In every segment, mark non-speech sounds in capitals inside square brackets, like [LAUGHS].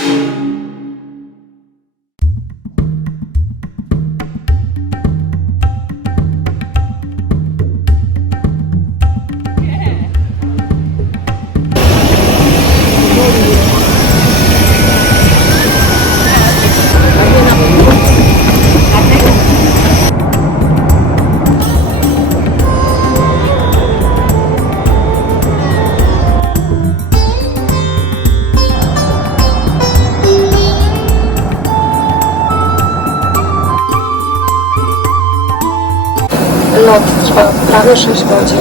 you prawie 6 godzin.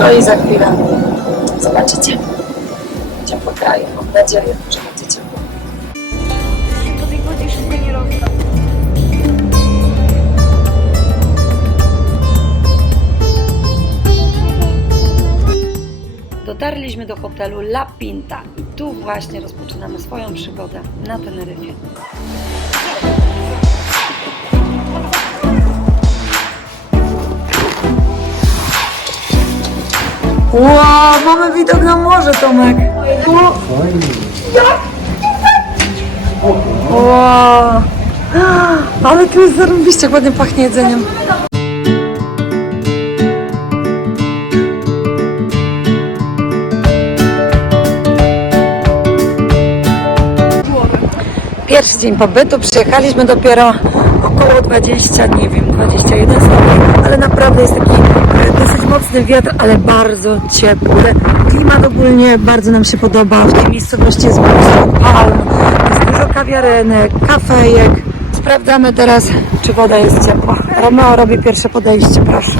No i za chwilę zobaczycie. Po kraju. Mam nadzieję, że będzie ciepło. Nie. Dotarliśmy do hotelu La Pinta i tu właśnie rozpoczynamy swoją przygodę na Teneryfie. Wow, mamy widok na morze, Tomek. Wow. Ale tu jest zarobiście, jak ładnie pachnie jedzeniem. Pierwszy dzień pobytu, przyjechaliśmy dopiero około 20, nie wiem, 21 stopni, ale naprawdę jest taki mocny wiatr, ale bardzo ciepły. Klimat ogólnie bardzo nam się podoba, w tej miejscowości jest mnóstwo palm, jest dużo kawiarenek, kafejek. Sprawdzamy teraz, czy woda jest ciepła. Romeo robi pierwsze podejście, proszę.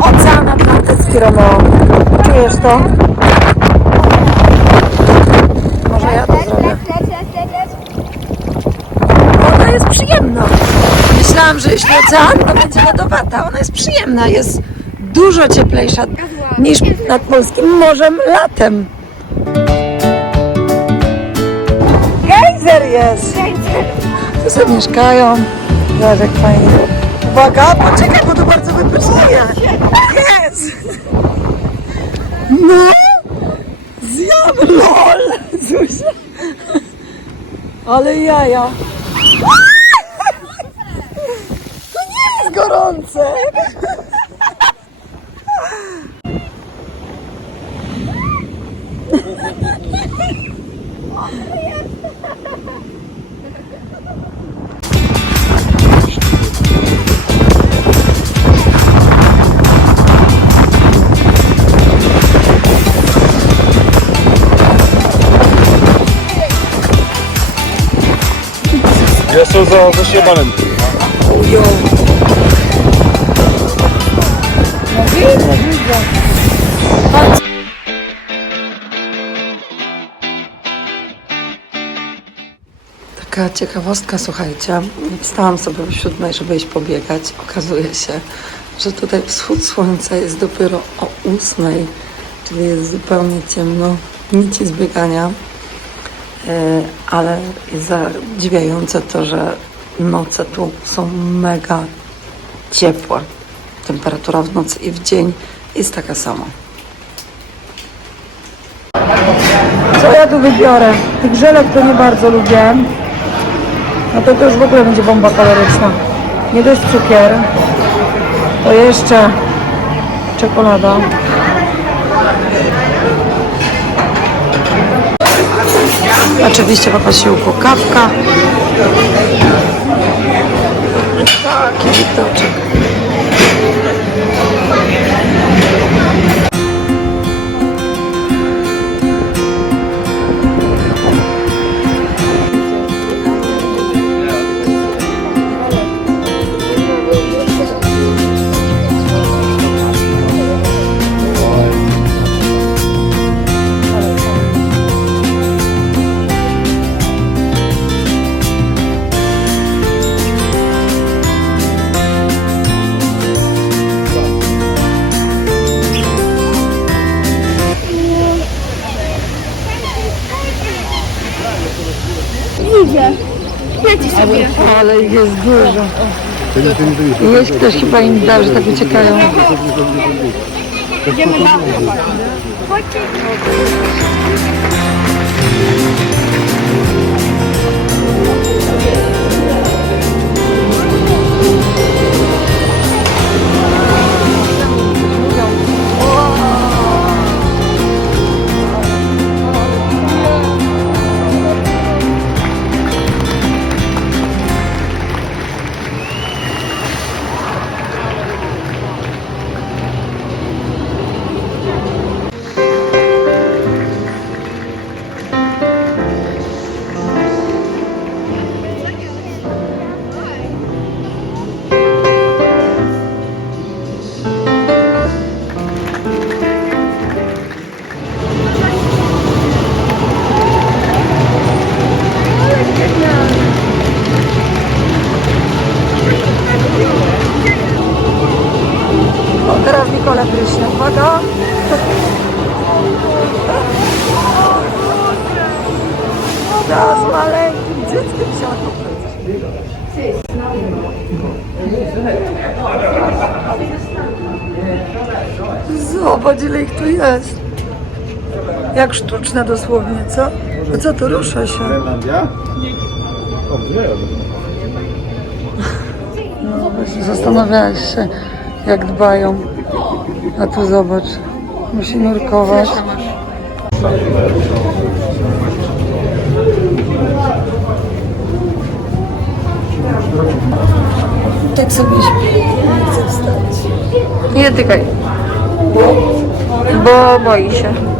Ocean Atlantycki, Romeo. Czujesz to? Może ja to zrobię. Leć, leć, leć, leć. Ona jest przyjemna. Myślałam, że jeśli ocean, to będzie lodowata. Ona jest przyjemna, jest dużo cieplejsza niż nad polskim morzem latem. Gejzer jest! Tu sobie mieszkają. Zobacz jak fajnie. Uwaga, poczekaj, bo to bardzo wypysznie. Jest! No! Zjam, lol! Zuzia. Ale jaja. To nie jest gorące. Jestem za, za siebanem. Jo. No widzę, widzę. Taka ciekawostka, słuchajcie. Wstałam sobie o siódmej, żeby iść pobiegać. Okazuje się, że tutaj wschód słońca jest dopiero o ósmej, czyli jest zupełnie ciemno. Nic z biegania. E, ale jest zadziwiające to, że noce tu są mega ciepłe. Temperatura w nocy i w dzień jest taka sama. Co ja tu wybiorę? Tych żelek to nie bardzo lubię. No to, to już w ogóle będzie bomba kaloryczna. Nie dość cukier, to jeszcze czekolada. Oczywiście po posiłku kawka. Taki widoczek. Idzie. Leci sobie. Ale ich jest dużo. Jeść ktoś chyba im dał, że tak uciekają. Idziemy na Chodźcie. O, Sztuczne dosłownie, co? A co to rusza się? Grenlandia? O, nie. No właśnie zastanawiałeś się, jak dbają. A tu zobacz, musi nurkować. Tak sobie śpi, nie chce wstać. Nie tykaj. Bo boi się.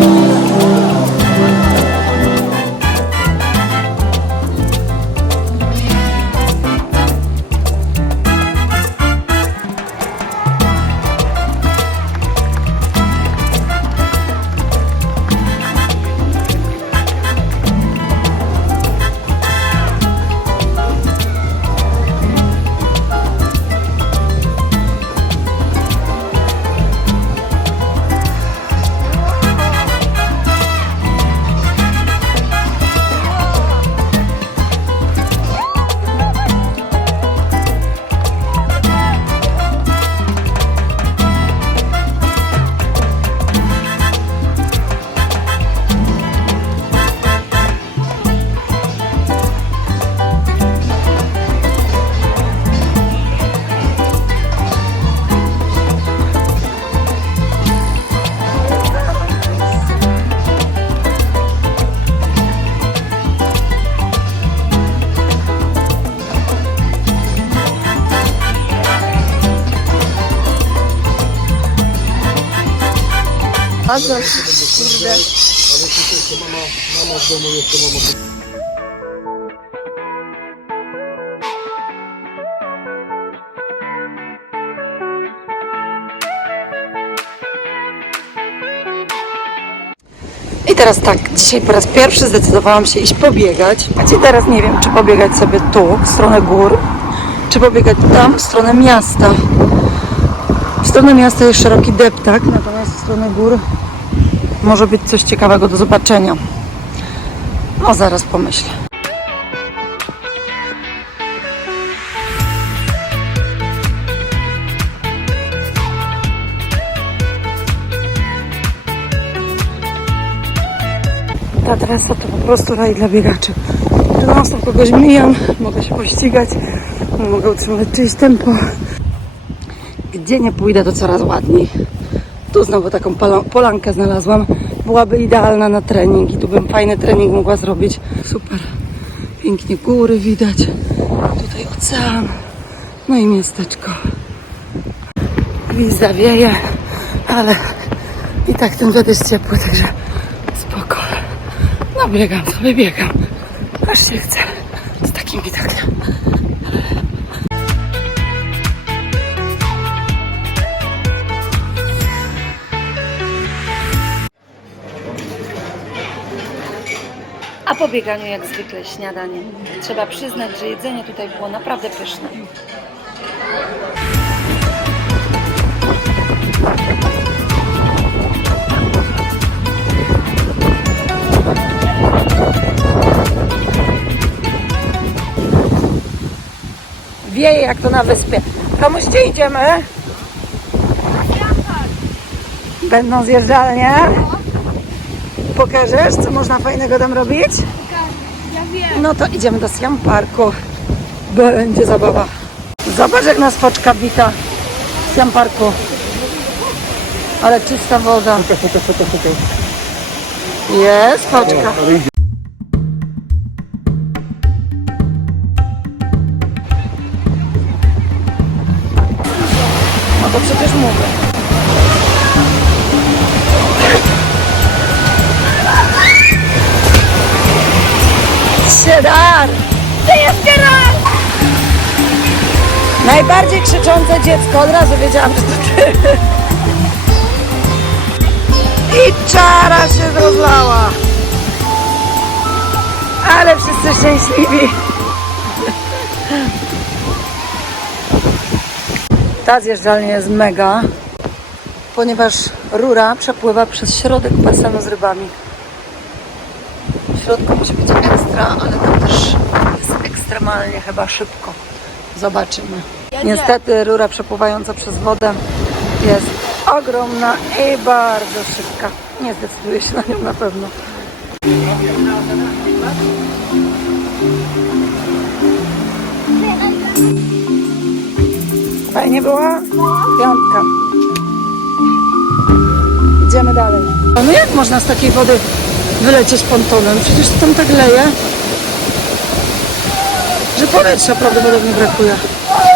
I teraz tak, dzisiaj po raz pierwszy zdecydowałam się iść pobiegać. I teraz nie wiem, czy pobiegać sobie tu, w stronę gór, czy pobiegać tam, w stronę miasta. W stronę miasta jest szeroki deptak, natomiast w stronę gór może być coś ciekawego do zobaczenia. No zaraz pomyślę. Ta trasa to po prostu raj dla biegaczy. Że non stop kogoś mijam, mogę się pościgać, mogę utrzymać czyjeś tempo. Gdzie nie pójdę, to coraz ładniej. Tu znowu taką polankę znalazłam. Byłaby idealna na trening i tu bym fajny trening mogła zrobić. Super. Pięknie góry widać. Tutaj ocean. No i miasteczko. Gwizda wieje, ale i tak ten wiatr jest ciepły, także spoko. No biegam sobie, biegam. Aż się chce. Z takim widokiem. A po bieganiu jak zwykle śniadanie. Trzeba przyznać, że jedzenie tutaj było naprawdę pyszne. wieje jak to na wyspie. Komuś gdzie idziemy? Będą zjeżdżalnie. Pokażesz, co można fajnego tam robić? Ja wiem. No to idziemy do Siam Parku. Będzie zabawa. Zobacz jak nas foczka wita w Siam Parku. Ale czysta woda. Jest foczka. Najbardziej krzyczące dziecko, od razu wiedziałam, że to ty. I czara się rozlała. Ale wszyscy szczęśliwi. Ta zjeżdżalnia jest mega, ponieważ rura przepływa przez środek basenu z rybami. W środku musi być ekstra, ale tam też jest ekstremalnie chyba szybko. Zobaczymy. Niestety rura przepływająca przez wodę jest ogromna i bardzo szybka. Nie zdecyduję się na nią na pewno. Fajnie była? Piątka. Idziemy dalej. No jak można z takiej wody wylecieć pontonem? Przecież tam tak leje, że powietrza prawdopodobnie brakuje.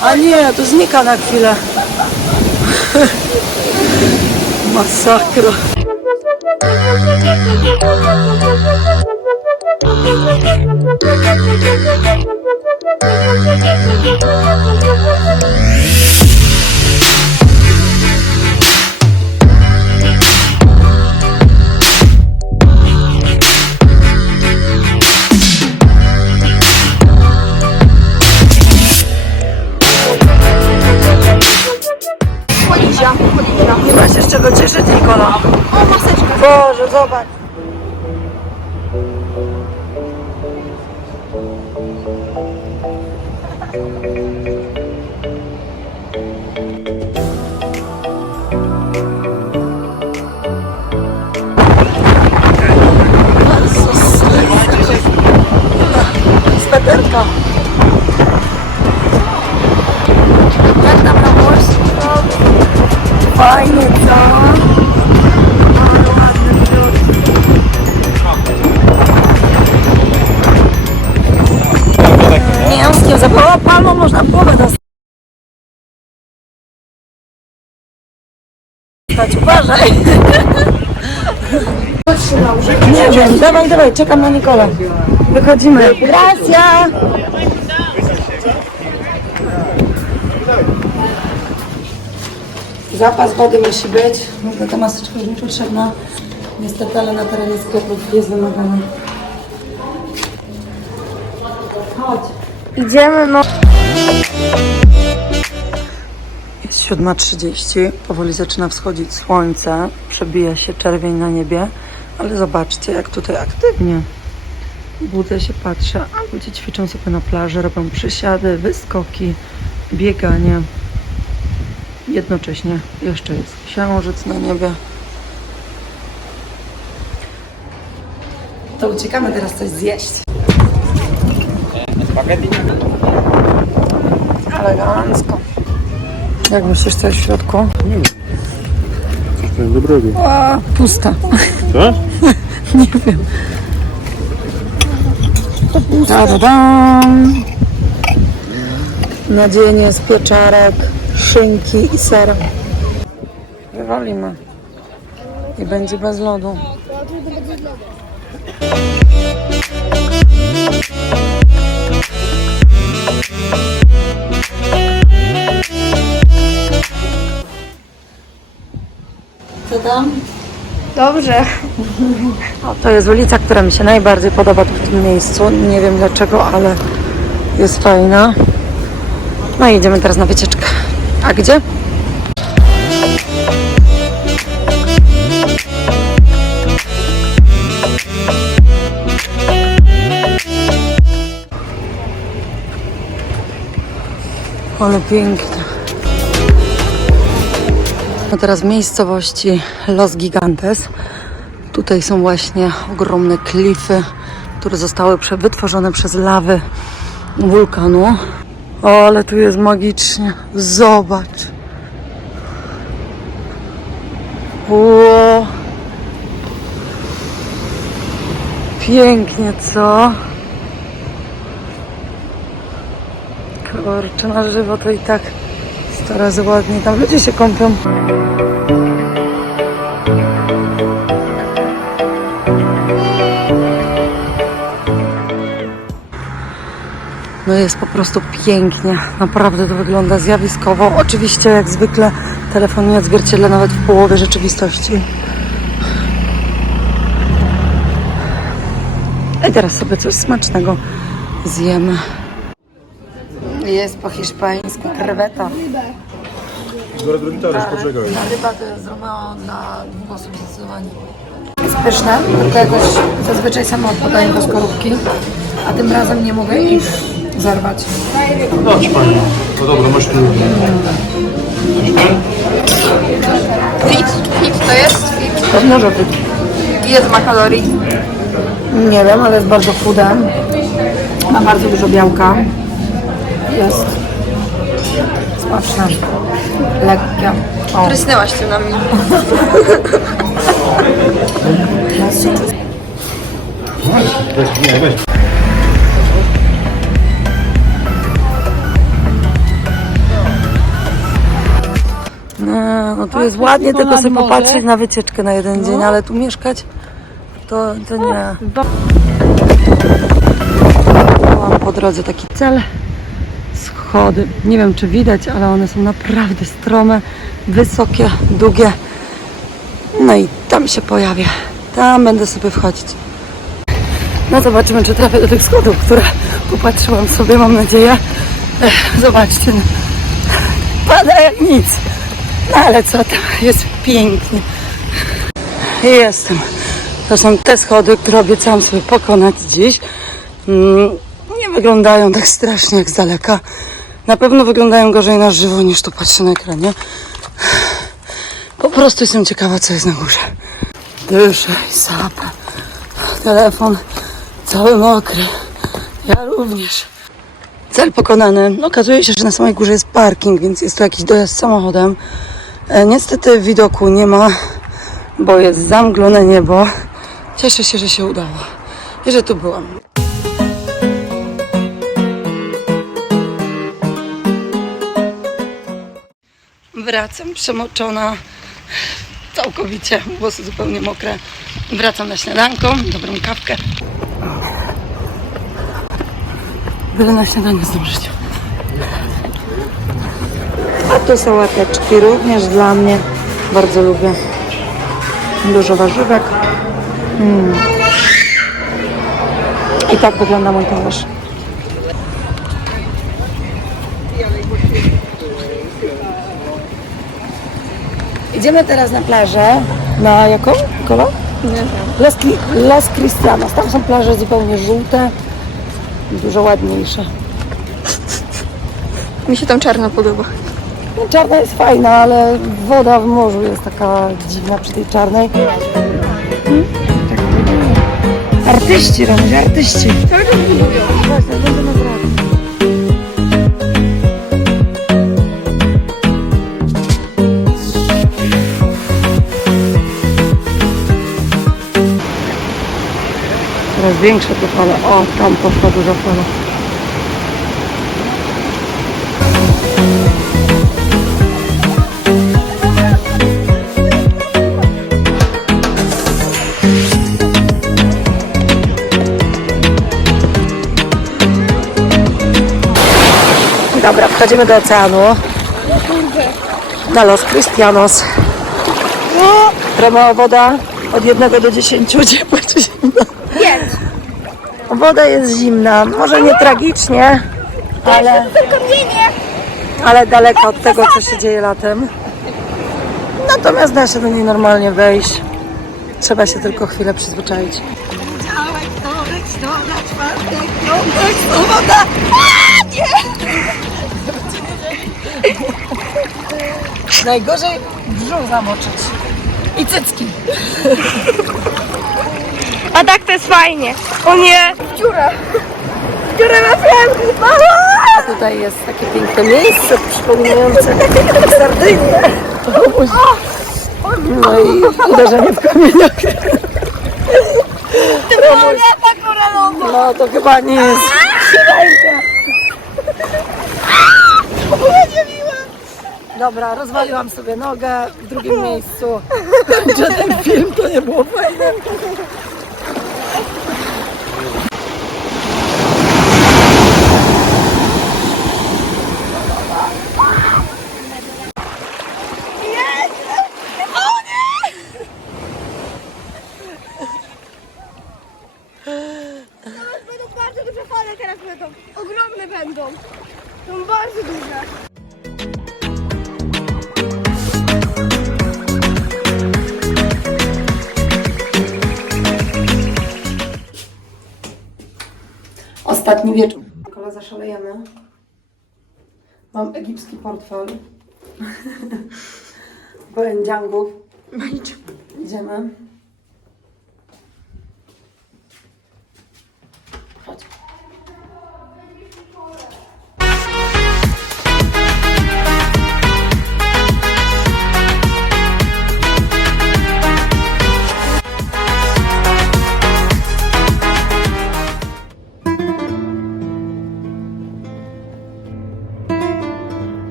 A nie, to znika na chwilę. [LAUGHS] Masakra. [LAUGHS] Fajnie, co? Mięskiem zapała palmą można głowę dostać. Uważaj. [LAUGHS] Nie wiem, dawaj, dawaj, czekam na Nikolę. Wychodzimy. Gracia! Zapas wody musi być. Mówię, ta maseczka już mi potrzebna. Niestety, ale na terenie sklepów jest wymagana. Chodź. Idziemy, no. Jest 7.30, powoli zaczyna wschodzić słońce, przebija się czerwień na niebie, ale zobaczcie, jak tutaj aktywnie. Budzę się, patrzę, a ludzie ćwiczą sobie na plaży, robią przysiady, wyskoki, bieganie. Jednocześnie jeszcze jest księżyc na niebie. To uciekamy teraz coś zjeść. Elegancko. Jak myślisz, co jest w środku? Coś tam dobrego. A, pusta. Co? [LAUGHS] Nie wiem. Ta-da-dam. Na dzień jest pieczarek, szynki i ser. Wywalimy. I będzie bez lodu. Co tam? Dobrze. [LAUGHS] O, to jest ulica, która mi się najbardziej podoba tu w tym miejscu. Nie wiem dlaczego, ale jest fajna. No i idziemy teraz na wycieczkę. A gdzie? Ale pięknie. Teraz miejscowości Los Gigantes. Tutaj są właśnie ogromne klify, które zostały wytworzone przez lawy wulkanu. O, ale tu jest magicznie. Zobacz. Ło. Pięknie, co? Kurczę, na żywo to i tak 100 razy ładnie. Tam ludzie się kąpią. No jest po prostu pięknie. Naprawdę to wygląda zjawiskowo. Oczywiście, jak zwykle, telefon nie odzwierciedla nawet w połowie rzeczywistości. I teraz sobie coś smacznego zjemy. Jest po hiszpańsku kreweta. Drugi talerz, poczekaj. Ta ryba to jest Romeo dla dwóch osób zdecydowanie. Jest pyszne, tylko jakoś zazwyczaj sama odpadają do skorupki, a tym razem nie mogę ich zerwać. No ci pani. No dobra, masz tu. Fit, fit to jest? Fit. Pewno, że wy... Ile to ma kalorii? Nie wiem, ale jest bardzo chude. Ma bardzo dużo białka. Jest smaczne. Lekkie. O. Prysnęłaś na mnie. [LAUGHS] Nie, weź. Nie, no tu jest ładnie, tylko sobie popatrzeć na wycieczkę na jeden dzień, ale tu mieszkać to, to nie. Mam po drodze taki cel, schody. Nie wiem czy widać, ale one są naprawdę strome, wysokie, długie. No i tam się pojawię. Tam będę sobie wchodzić. No zobaczymy, czy trafię do tych schodów, które popatrzyłam sobie, mam nadzieję. Ech, Zobaczcie, no. pada jak nic. No ale co tam, jest pięknie. Jestem. To są te schody, które obiecałam sobie pokonać dziś. Mm, Nie wyglądają tak strasznie jak z daleka. Na pewno wyglądają gorzej na żywo niż tu patrzę na ekranie. Po prostu jestem ciekawa, co jest na górze. Dyszę i sapę. Telefon cały mokry. Ja również. Cel pokonany. Okazuje się, że na samej górze jest parking, więc jest tu jakiś dojazd samochodem. E, niestety widoku nie ma, bo jest zamglone niebo. Cieszę się, że się udało i że tu byłam. Wracam przemoczona całkowicie, włosy zupełnie mokre. Wracam na śniadanko, dobrą kawkę. Byle na śniadanie zdążyć. A tu sałateczki również dla mnie. Bardzo lubię. Dużo warzywek. Mm. I tak wygląda mój talerz. Idziemy teraz na plażę. Na jaką? Kola? Nie wiem. Las, Las Cristianos. Tam są plaże zupełnie żółte. Dużo ładniejsze. Mi się tam czarno podoba. No, czarna jest fajna, ale woda w morzu jest taka dziwna przy tej czarnej. Hmm? Artyści, Romuś, artyści. To lubią. Właśnie, będę naprawdę. Większe te fale. O, tam poszła duża fala. Dobra, wchodzimy do oceanu. Na Los Cristianos. Romeo woda od 1 do 10 ciepła czy zimna? Woda jest zimna, może nie tragicznie, ale, ale daleko od tego, co się dzieje latem. Natomiast da się do niej normalnie wejść. Trzeba się tylko chwilę przyzwyczaić. Najgorzej brzuch zamoczyć. I cycki. A tak to jest fajnie. O nie! Dziura! Dziura na pięknie! Tutaj jest takie piękne miejsce przypominające Sardynię. No i uderzenie w kamieniach. No to chyba nie jest. Dobra, rozwaliłam sobie nogę w drugim miejscu. [LAUGHS] Że ten film to nie było fajne. Będą bardzo duże fale teraz będą. Ogromne będą. Są bardzo duże. Ostatni wieczór. Kola zaszalejemy. Mam egipski portfel. [LAUGHS] Pełen dziangów. Idziemy.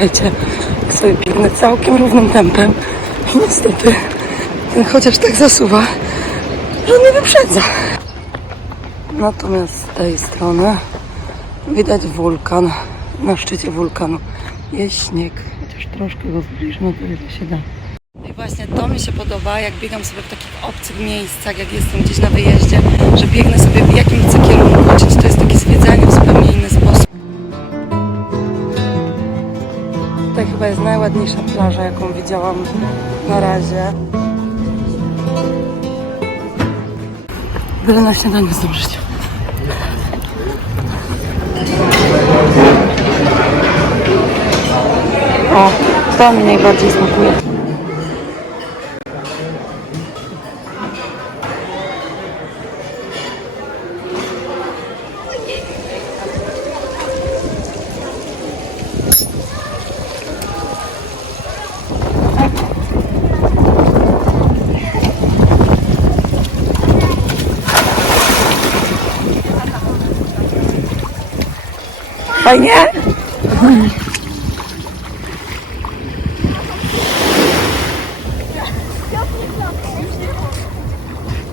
Słuchajcie, jak sobie biegnę całkiem równym tempem i niestety ten chociaż tak zasuwa, że mnie wyprzedza. Natomiast z tej strony widać wulkan. Na szczycie wulkanu jest śnieg. Chociaż troszkę go zbliżmy, to ile się da. I właśnie to mi się podoba, jak biegam sobie w takich obcych miejscach, jak jestem gdzieś na wyjeździe, że biegnę sobie w jakim chcę kierunku, to jest takie zwiedzanie w zupełnie inny sposób. Chyba jest najładniejsza plaża, jaką widziałam na razie. Byle na śniadanie zdążyć. O, to mi najbardziej smakuje.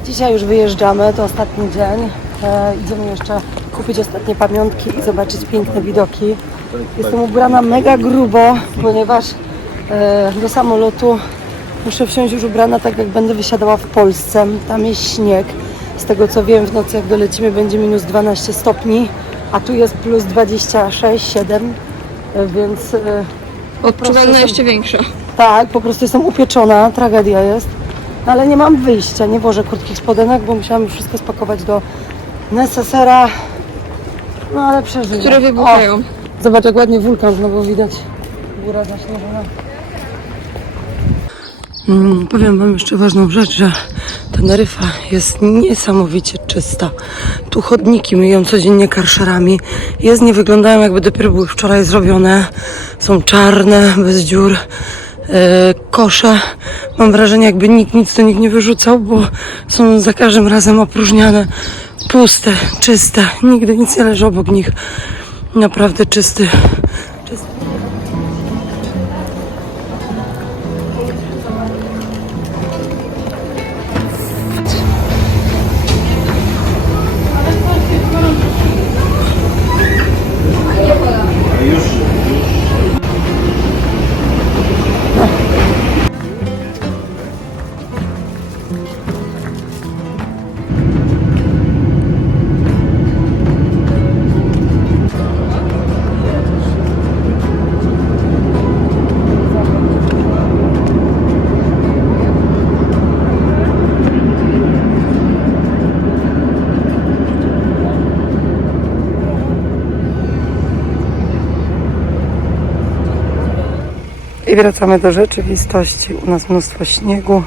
Dzisiaj już wyjeżdżamy, to ostatni dzień. E, idziemy jeszcze kupić ostatnie pamiątki i zobaczyć piękne widoki. Jestem ubrana mega grubo, ponieważ e, do samolotu muszę wsiąść już ubrana tak, jak będę wysiadała w Polsce. Tam jest śnieg. Z tego co wiem, w nocy jak dolecimy będzie minus 12 stopni, a tu jest plus 26, 7, e, więc e, Odczuwalna jeszcze większa. tak, po prostu jestem upieczona, tragedia jest. No, ale nie mam wyjścia, nie włożę krótkich spodenek, bo musiałam wszystko spakować do necesera. No ale przeżyję. Które wybuchają. O, zobacz jak ładnie wulkan znowu widać. Góra zaśnieżona. Mm, powiem Wam jeszcze ważną rzecz, że Teneryfa jest niesamowicie czysta. Tu chodniki myją codziennie karszerami. Jezdnie wyglądają jakby dopiero były wczoraj zrobione. Są czarne, bez dziur. E, kosze. Mam wrażenie, jakby nikt nic do nich nie wyrzucał, bo są za każdym razem opróżniane, puste, czyste. Nigdy nic nie leży obok nich. Naprawdę czysty. Wracamy do rzeczywistości. U nas mnóstwo śniegu.